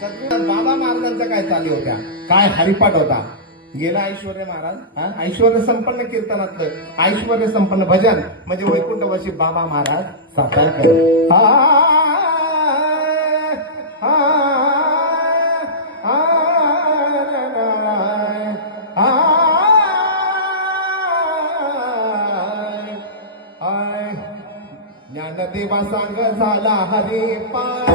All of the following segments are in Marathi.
बाबा महाराजांच्या काय चालू होत्या, काय हरिपाठ होता. गेला ऐश्वर्य महाराज, ऐश्वर्य संपन्न कीर्तनातलं ऐश्वर्य संपन्न भजन म्हणजे वैकुंठवासी बाबा महाराज साकार कर. ज्ञानदेवा सांग झाला हरिपाठ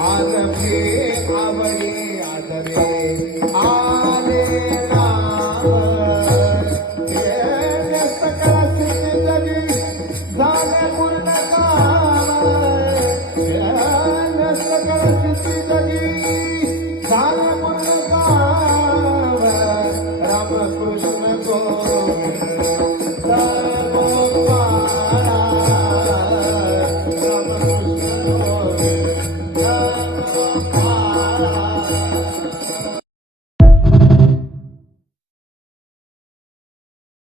आज